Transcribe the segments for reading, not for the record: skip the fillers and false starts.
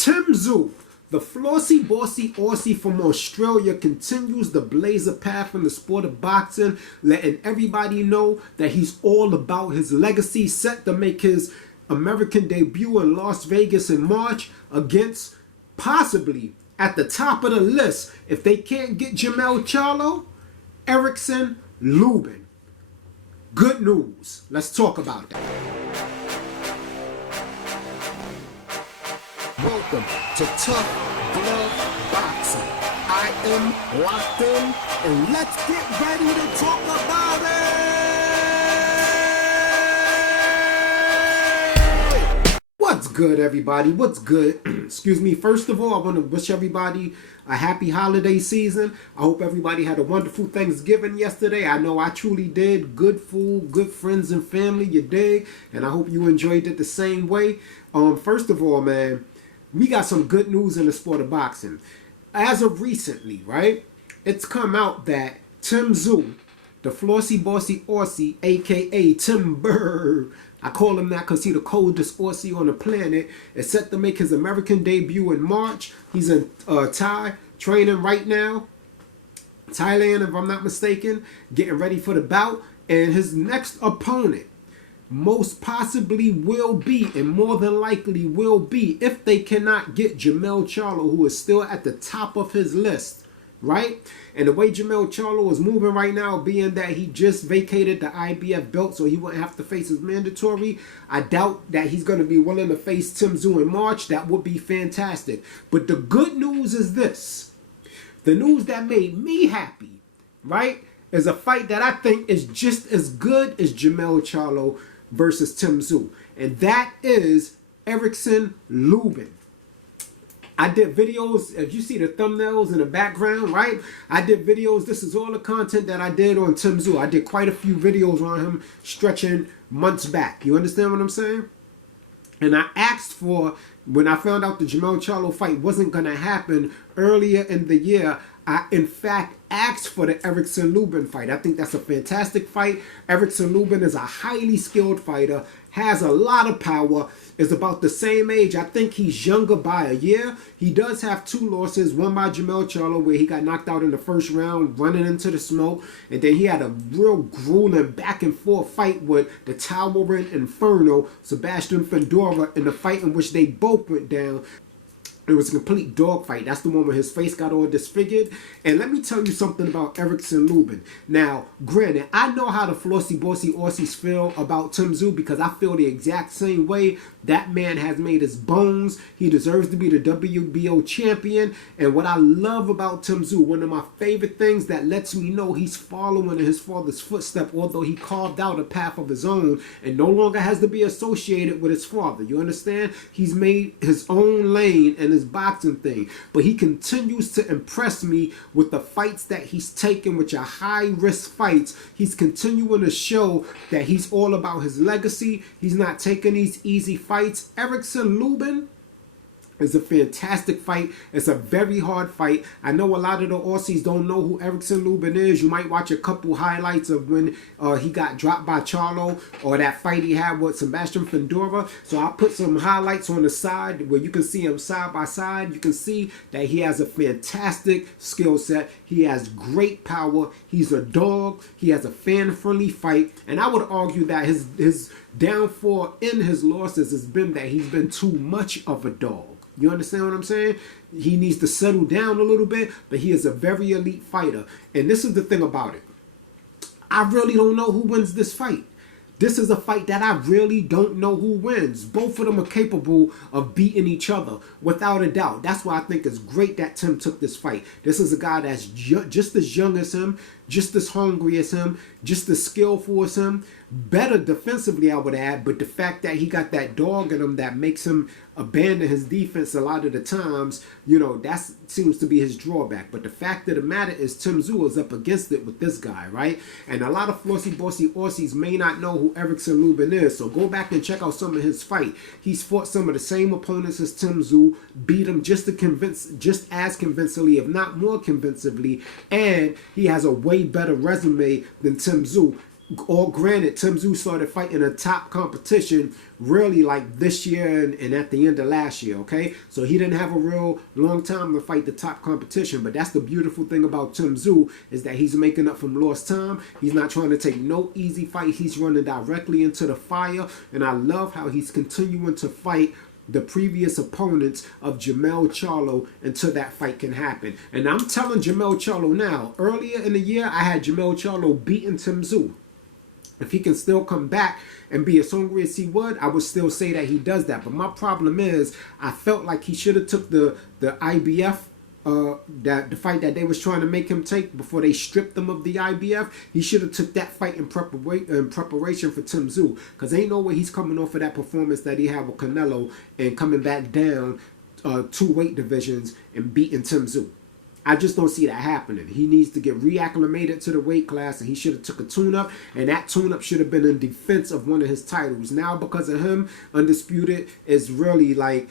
Tszyu, the flossy bossy Aussie from Australia, continues the blaze a path in the sport of boxing, letting everybody know that he's all about his legacy, set to make his American debut in Las Vegas in March against possibly at the top of the list, if they can't get Jermell Charlo, Erickson Lubin. Good news. Let's talk about that. Welcome to Tough Glove Boxing. I am locked in, and let's get ready to talk about it. What's good, everybody? What's good? Excuse me. First of all, I want to wish everybody a happy holiday season. I hope everybody had a wonderful Thanksgiving yesterday. I know I truly did. Good food, good friends and family, you dig? And I hope you enjoyed it the same way. First of all, man, we got some good news in the sport of boxing. As of recently, right, it's come out that Tszyu, the flossy bossy Aussie, aka Timber, I call him that because he's the coldest Aussie on the planet, is set to make his American debut in March. He's in Thai, training right now. Thailand, if I'm not mistaken, getting ready for the bout. And his next opponent most possibly will be, and more than likely will be, if they cannot get Jermell Charlo, who is still at the top of his list, right? And the way Jermell Charlo is moving right now, being that he just vacated the IBF belt so he wouldn't have to face his mandatory, I doubt that he's going to be willing to face Tszyu in March. That would be fantastic. But the good news is this. The news that made me happy, right, is a fight that I think is just as good as Jermell Charlo versus Tszyu, and that is Erickson Lubin. I did videos, if you see the thumbnails in the background, right? I did videos. This is all the content that I did on Tszyu. I did quite a few videos on him stretching months back. You understand what I'm saying? And I asked for, when I found out the Jermell Charlo fight wasn't going to happen earlier in the year, I, in fact, asked for the Erickson Lubin fight. I think that's a fantastic fight. Erickson Lubin is a highly skilled fighter, has a lot of power, is about the same age. I think he's younger by a year. He does have 2 losses, one by Jermell Charlo, where he got knocked out in the first round, running into the smoke. And then he had a real grueling back and forth fight with the towering Inferno, Sebastian Fedora, in the fight in which they both went down. It was a complete dogfight. That's the one where his face got all disfigured. And let me tell you something about Erickson Lubin. Now, granted, I know how the flossy bossy Aussies feel about Tszyu because I feel the exact same way. That man has made his bones. He deserves to be the WBO champion. And what I love about Tszyu, one of my favorite things that lets me know he's following in his father's footsteps, although he carved out a path of his own and no longer has to be associated with his father. You understand? He's made his own lane and his boxing thing, but he continues to impress me with the fights that he's taken, which are high risk fights. He's continuing to show that he's all about his legacy. He's not taking these easy fights. Erickson Lubin is a fantastic fight. It's a very hard fight. I know a lot of the Aussies don't know who Erickson Lubin is. You might watch a couple highlights of when he got dropped by Charlo, or that fight he had with Sebastian Fedora. So I'll put some highlights on the side where you can see him side by side. You can see that he has a fantastic skill set. He has great power. He's a dog. He has a fan-friendly fight. And I would argue that his downfall in his losses has been that he's been too much of a dog. You understand what I'm saying? He needs to settle down a little bit, but he is a very elite fighter. And this is the thing about it. I really don't know who wins this fight. This is a fight that I really don't know who wins. Both of them are capable of beating each other, without a doubt. That's why I think it's great that Tim took this fight. This is a guy that's just as young as him, just as hungry as him, just as skillful as him. Better defensively, I would add, but the fact that he got that dog in him that makes him abandon his defense a lot of the times, you know, that seems to be his drawback. But the fact of the matter is Tszyu is up against it with this guy, right? And a lot of flossy bossy Aussies may not know who Erickson Lubin is, so go back and check out some of his fight. He's fought some of the same opponents as Tszyu, beat him just as convincingly, if not more convincingly, and he has a way better resume than Tszyu. all granted, Tim Tszyu started fighting a top competition really like this year and at the end of last year, okay? So he didn't have a real long time to fight the top competition, but that's the beautiful thing about Tim Tszyu is that he's making up from lost time. He's not trying to take no easy fight. He's running directly into the fire, and I love how he's continuing to fight the previous opponents of Jermell Charlo until that fight can happen. And I'm telling Jermell Charlo now, earlier in the year, I had Jermell Charlo beating Tim Tszyu. If he can still come back and be as hungry as he would, I would still say that he does that. But my problem is, I felt like he should have took the IBF, the fight that they was trying to make him take before they stripped him of the IBF. He should have took that fight in preparation for Tim Tszyu, because ain't no way he's coming off of that performance that he had with Canelo and coming back down 2 weight divisions and beating Tim Tszyu. I just don't see that happening. He needs to get reacclimated to the weight class, and he should have took a tune-up, and that tune-up should have been in defense of one of his titles. Now, because of him, Undisputed is really like,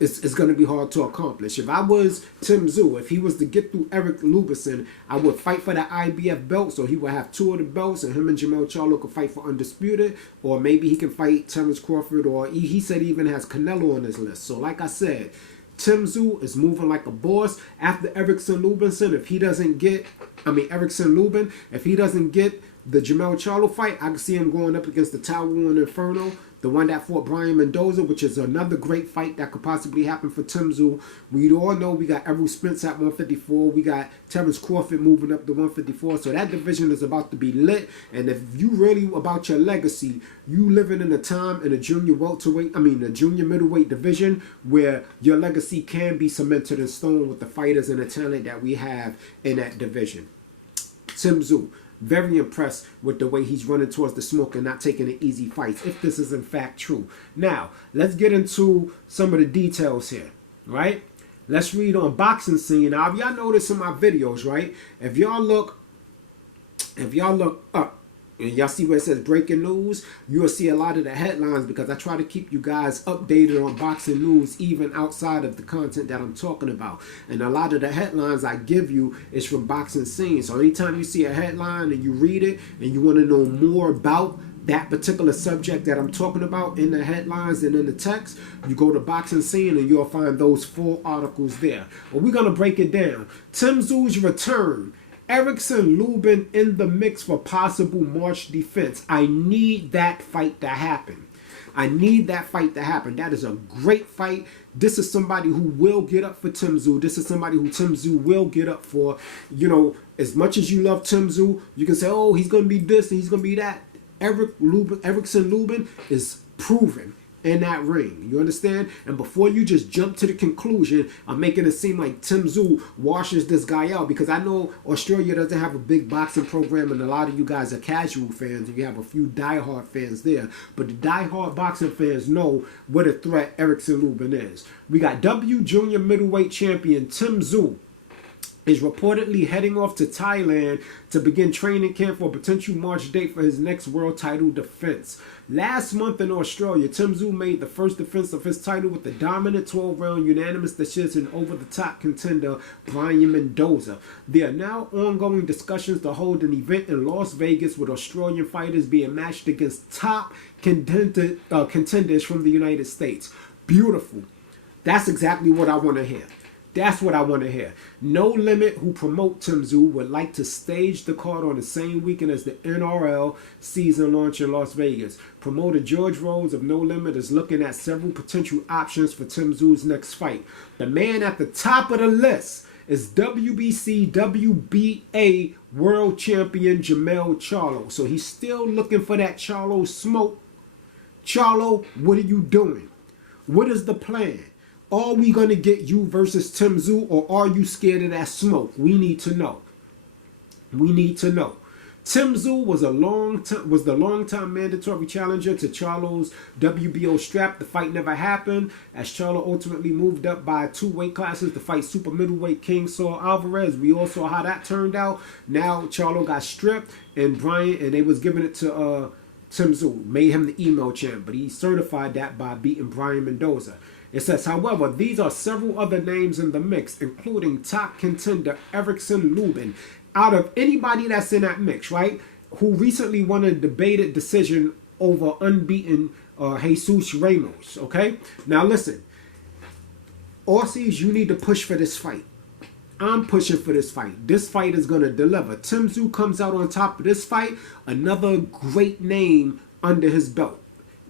it's going to be hard to accomplish. If I was Tim Tszyu, if he was to get through Eric Lubin, I would fight for the IBF belt, so he would have 2 of the belts, and him and Jermell Charlo could fight for Undisputed, or maybe he can fight Terence Crawford, or he said he even has Canelo on his list. So like I said, Tim Tszyu is moving like a boss. After Erickson Lubin, if he doesn't get, Erickson Lubin, if he doesn't get the Jermell Charlo fight, I can see him going up against the Taiwan Inferno, the one that fought Brian Mendoza, which is another great fight that could possibly happen for Tim Tszyu. We all know we got Errol Spence at 154. We got Terence Crawford moving up to 154. So that division is about to be lit. And if you really about your legacy, you living in a time in a junior welterweight, the junior middleweight division where your legacy can be cemented in stone with the fighters and the talent that we have in that division. Tim Tszyu. Very impressed with the way he's running towards the smoke and not taking the easy fights, if this is in fact true. Now, let's get into some of the details here, right? Let's read on Boxing Scene. Now, if y'all notice in my videos, right? If y'all look up, and y'all see where it says breaking news, you'll see a lot of the headlines, because I try to keep you guys updated on boxing news even outside of the content that I'm talking about. And a lot of the headlines I give you is from Boxing Scene. So anytime you see a headline and you read it and you want to know more about that particular subject that I'm talking about in the headlines and in the text, you go to Boxing Scene and you'll find those full articles there. But we're going to break it down. Tim Tszyu's return. Erickson Lubin in the mix for possible March defense. I need that fight to happen. I need that fight to happen. That is a great fight. This is somebody who will get up for Tim Tszyu. This is somebody who Tim Tszyu will get up for. You know, as much as you love Tim Tszyu, you can say, oh, he's going to be this and he's going to be that. Erickson Lubin is proven in that ring. You understand? And before you just jump to the conclusion, I'm making it seem like Tim Tszyu washes this guy out, because I know Australia doesn't have a big boxing program, and a lot of you guys are casual fans and you have a few diehard fans there. But the diehard boxing fans know what a threat Erickson Lubin is. We got W Junior Middleweight Champion Tim Tszyu is reportedly heading off to Thailand to begin training camp for a potential March date for his next world title defense. Last month in Australia, Tim Tszyu made the first defense of his title with the dominant 12-round unanimous decision over the top contender Brian Mendoza. There are now ongoing discussions to hold an event in Las Vegas with Australian fighters being matched against top contenders from the United States. Beautiful. That's exactly what I want to hear. That's what I want to hear. No Limit, who promote Tim Tszyu, would like to stage the card on the same weekend as the NRL season launch in Las Vegas. Promoter George Rose of No Limit is looking at several potential options for Tim Tszyu's next fight. The man at the top of the list is WBC WBA World Champion Jermell Charlo. So he's still looking for that Charlo smoke. Charlo, what are you doing? What is the plan? Are we going to get you versus Tim Tszyu, or are you scared of that smoke? We need to know. We need to know. Tim Tszyu was the long-time mandatory challenger to Charlo's WBO strap. The fight never happened, as Charlo ultimately moved up by 2 weight classes to fight super middleweight King Saul Alvarez. We all saw how that turned out. Now Charlo got stripped, and they was giving it to Tim Tszyu. Made him the email champ, but he certified that by beating Brian Mendoza. It says, however, these are several other names in the mix, including top contender Erickson Lubin. Out of anybody that's in that mix, right? who recently won a debated decision over unbeaten Jesus Ramos. Okay, now listen, Aussies, you need to push for this fight. I'm pushing for this fight. This fight is going to deliver. Tszyu comes out on top of this fight, another great name under his belt,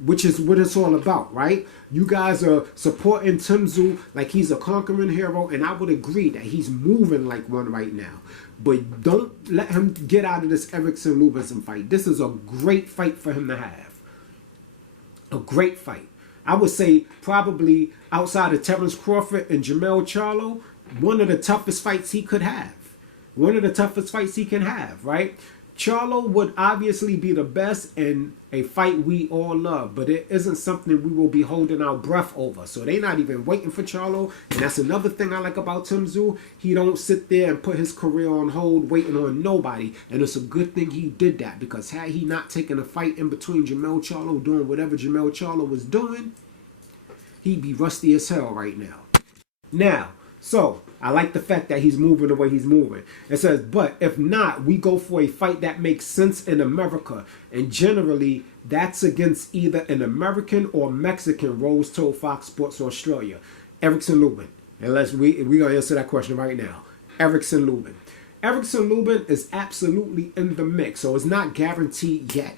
which is what it's all about, right? You guys are supporting Tszyu like he's a conquering hero, and I would agree that he's moving like one right now. But don't let him get out of this Erickson Lubin fight. This is a great fight for him to have. A great fight. I would say probably outside of Terence Crawford and Jermell Charlo, one of the toughest fights he could have. One of the toughest fights he can have, right? Charlo would obviously be the best in a fight we all love, but it isn't something we will be holding our breath over. So they're not even waiting for Charlo, and that's another thing I like about Tszyu. He don't sit there and put his career on hold waiting on nobody, and it's a good thing he did that, because had he not taken a fight in between Jermell Charlo doing whatever Jermell Charlo was doing, he'd be rusty as hell right now. Now, so I like the fact that he's moving the way he's moving. It says, but if not, we go for a fight that makes sense in America. And generally, that's against either an American or Mexican, Rose told Fox Sports Australia. Erickson Lubin. And we're going to answer that question right now. Erickson Lubin. Erickson Lubin is absolutely in the mix, so it's not guaranteed yet.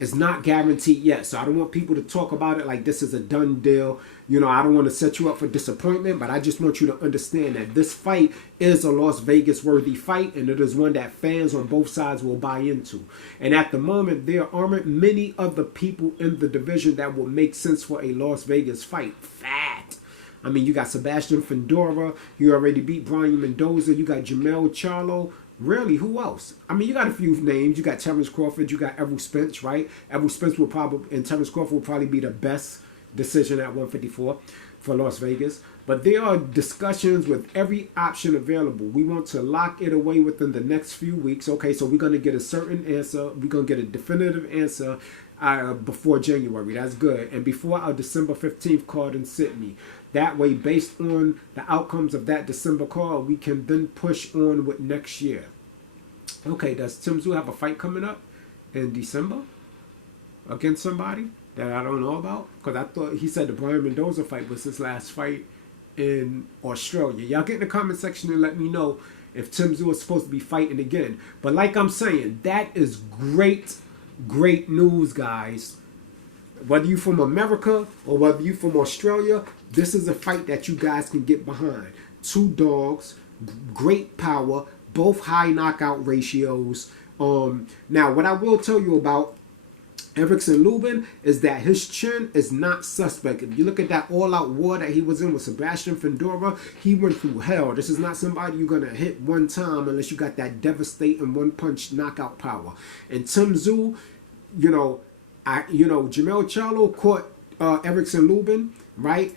It's not guaranteed yet, so I don't want people to talk about it like this is a done deal. You know, I don't want to set you up for disappointment, but I just want you to understand that this fight is a Las Vegas worthy fight, and it is one that fans on both sides will buy into. And at the moment, there aren't many other people in the division that will make sense for a Las Vegas fight. Fact. I mean, you got Sebastian Fundora, you already beat Brian Mendoza, you got Jermell Charlo. Really, who else? I mean, you got a few names. You got Terence Crawford. You got Errol Spence, right? Errol Spence will probably, and Terence Crawford will probably be the best decision at 154 for Las Vegas. But there are discussions with every option available. We want to lock it away within the next few weeks. Okay, so we're going to get a certain answer. We're going to get a definitive answer before January. That's good. And before our December 15th card in Sydney. That way, based on the outcomes of that December call, we can then push on with next year. Okay, does Tszyu have a fight coming up in December against somebody that I don't know about? Because I thought he said the Brian Mendoza fight was his last fight in Australia. Y'all get in the comment section and let me know if Tszyu is supposed to be fighting again. But like I'm saying, that is great, great news, guys. Whether you from America or whether you from Australia, this is a fight that you guys can get behind. Two dogs, great power, both high knockout ratios. Now, what I will tell you about Erickson Lubin is that his chin is not suspect. If you look at that all-out war that he was in with Sebastian Fundora, he went through hell. This is not somebody you're going to hit one time unless you got that devastating one-punch knockout power. And Tszyu, Jermell Charlo caught Erickson Lubin, right,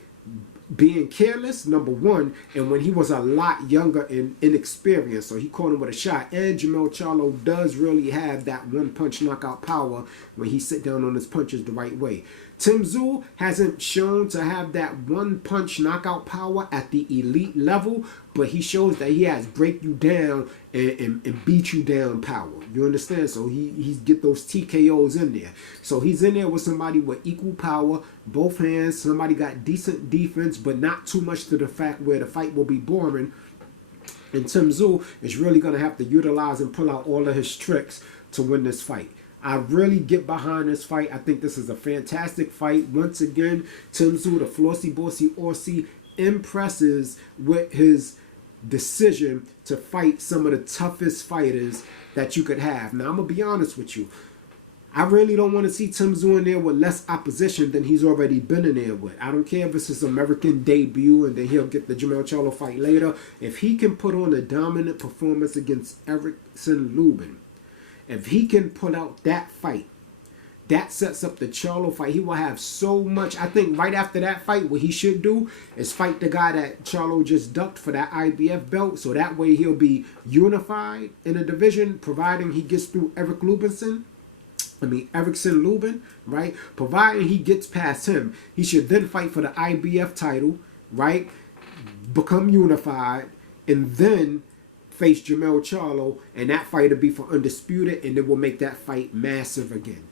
being careless, number one, and when he was a lot younger and inexperienced, so he caught him with a shot. And Jermell Charlo does really have that one-punch knockout power when he sit down on his punches the right way. Tszyu hasn't shown to have that one-punch knockout power at the elite level, but he shows that he has break you down and beat you down power. You understand? So he's get those TKOs in there. So he's in there with somebody with equal power, both hands. Somebody got decent defense, but not too much to the fact where the fight will be boring. And Tszyu is really going to have to utilize and pull out all of his tricks to win this fight. I really get behind this fight. I think this is a fantastic fight. Once again, Tszyu, the Flossy Bossy Aussie, impresses with his decision to fight some of the toughest fighters that you could have. Now, I'm going to be honest with you. I really don't want to see Tszyu in there with less opposition than he's already been in there with. I don't care if it's his American debut and then he'll get the Jermell Charlo fight later. If he can put on a dominant performance against Erickson Lubin, if he can pull out that fight, that sets up the Charlo fight. He will have so much. I think right after that fight, what he should do is fight the guy that Charlo just ducked for that IBF belt. So that way he'll be unified in a division, providing he gets through Erickson Lubin, right? Providing he gets past him. He should then fight for the IBF title, right? Become unified, and then face Jermell Charlo, and that fight will be for undisputed, and it will make that fight massive again.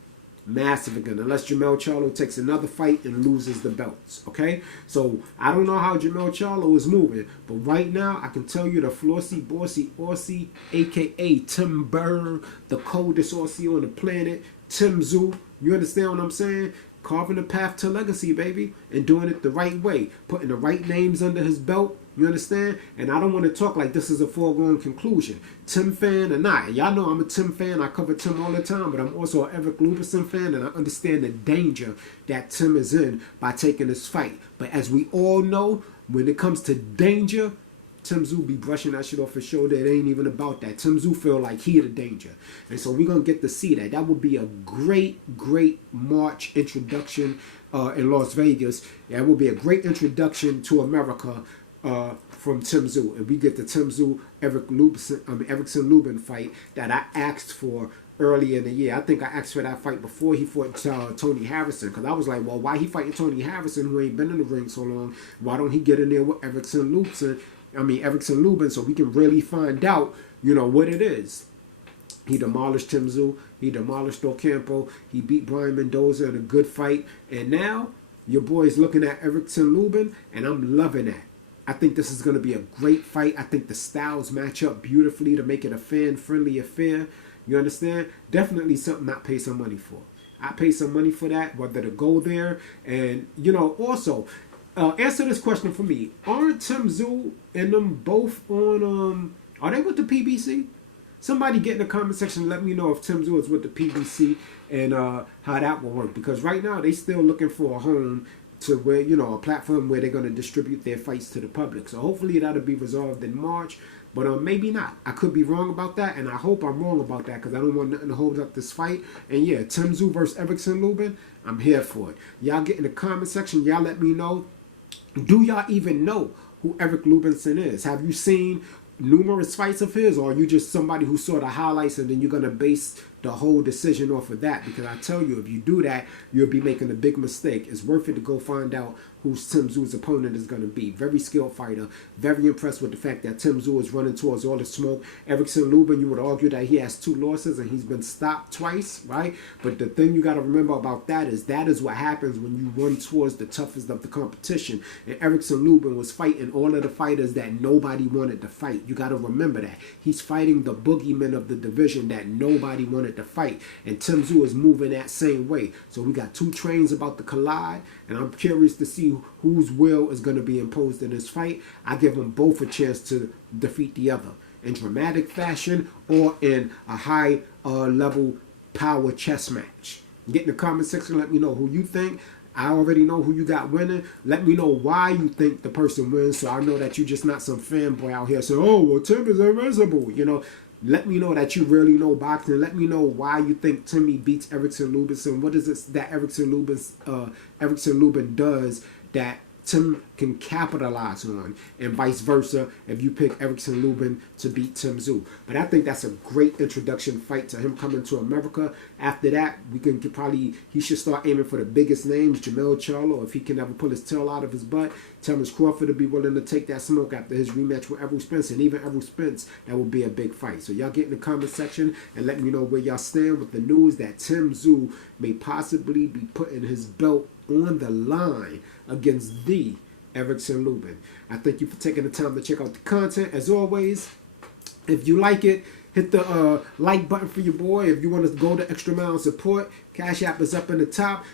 Massive again, unless Jermell Charlo takes another fight and loses the belts. Okay, so I don't know how Jermell Charlo is moving, but right now I can tell you the Flossy Bossy Aussie, aka Tim Berg, the coldest Aussie on the planet, Tszyu. You understand what I'm saying? Carving the path to legacy, baby, and doing it the right way, putting the right names under his belt. You understand? And I don't want to talk like this is a foregone conclusion. Tim fan or not. Y'all know I'm a Tim fan. I cover Tim all the time. But I'm also an Eric Lubin fan. And I understand the danger that Tim is in by taking this fight. But as we all know, when it comes to danger, Tszyu be brushing that shit off his shoulder. It ain't even about that. Tszyu feel like he the danger. And so we're going to get to see that. That would be a great, great March introduction in Las Vegas. That would be a great introduction to America from Tszyu, and we get the Tszyu Erickson Lubin fight that I asked for early in the year. I think I asked for that fight before he fought Tony Harrison, because I was like, well, why he fighting Tony Harrison who ain't been in the ring so long? Why don't he get in there with Erickson Lubin, so we can really find out, you know, what it is. He demolished Tszyu. He demolished Ocampo. He beat Brian Mendoza in a good fight, and now your boy's looking at Erickson Lubin, and I'm loving that. I think this is going to be a great fight. I think the styles match up beautifully to make it a fan-friendly affair. You understand? Definitely something I pay some money for. I pay some money for that, whether to go there. And, you know, also, answer this question for me. Aren't Tszyu and them both on, are they with the PBC? Somebody get in the comment section and let me know if Tszyu is with the PBC and how that will work. Because right now, they still looking for a home to where, you know, a platform where they're going to distribute their fights to the public. So hopefully that'll be resolved in March, but maybe not. I could be wrong about that, and I hope I'm wrong about that, because I don't want nothing to hold up this fight. And yeah, Tszyu versus Erickson Lubin, I'm here for it. Y'all get in the comment section. Y'all let me know. Do y'all even know who Eric Lubinson is? Have you seen numerous fights of his, or are you just somebody who saw the highlights and then you're going to base the whole decision off of that? Because I tell you, if you do that, you'll be making a big mistake. It's worth it to go find out who Tszyu's opponent is going to be. Very skilled fighter. Very impressed with the fact that Tszyu is running towards all the smoke. Erickson Lubin, you would argue that he has 2 losses and he's been stopped twice, right? But the thing you got to remember about that is what happens when you run towards the toughest of the competition. And Erickson Lubin was fighting all of the fighters that nobody wanted to fight. You got to remember that. He's fighting the boogeymen of the division that nobody wanted to fight. And Tszyu is moving that same way. So we got 2 trains about to collide, and I'm curious to see whose will is going to be imposed in this fight. I give them both a chance to defeat the other in dramatic fashion or in a high level power chess match. Get in the comment section. Let me know who you think. I already know who you got winning. Let me know why you think the person wins, so I know that you're just not some fanboy out here saying, oh, well, Tim is invincible. You know, let me know that you really know boxing. Let me know why you think Timmy beats Erickson Lubin. What is it that Erickson Lubin does that Tim can capitalize on, and vice versa if you pick Erickson Lubin to beat Tszyu. But I think that's a great introduction fight to him coming to America. After that, we can he should start aiming for the biggest names. Jermell Charlo, if he can ever pull his tail out of his butt. Terrence Crawford to be willing to take that smoke after his rematch with Errol Spence, and even Errol Spence, that would be a big fight. So y'all get in the comment section and let me know where y'all stand with the news that Tszyu may possibly be putting his belt on the line against the Erickson Lubin. I thank you for taking the time to check out the content. As always, if you like it, hit the like button for your boy. If you want to go the extra mile and support, Cash App is up in the top.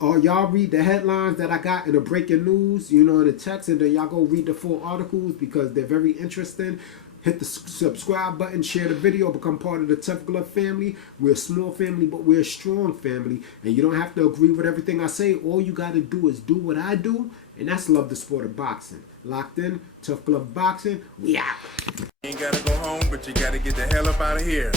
Y'all read the headlines that I got in the breaking news, you know, in the text, and then y'all go read the full articles because they're very interesting. Hit the subscribe button, share the video, become part of the Tough Glove family. We're a small family, but we're a strong family. And you don't have to agree with everything I say. All you got to do is do what I do, and that's love the sport of boxing. Locked in, Tough Glove Boxing, we out. You ain't got to go home, but you got to get the hell up out of here.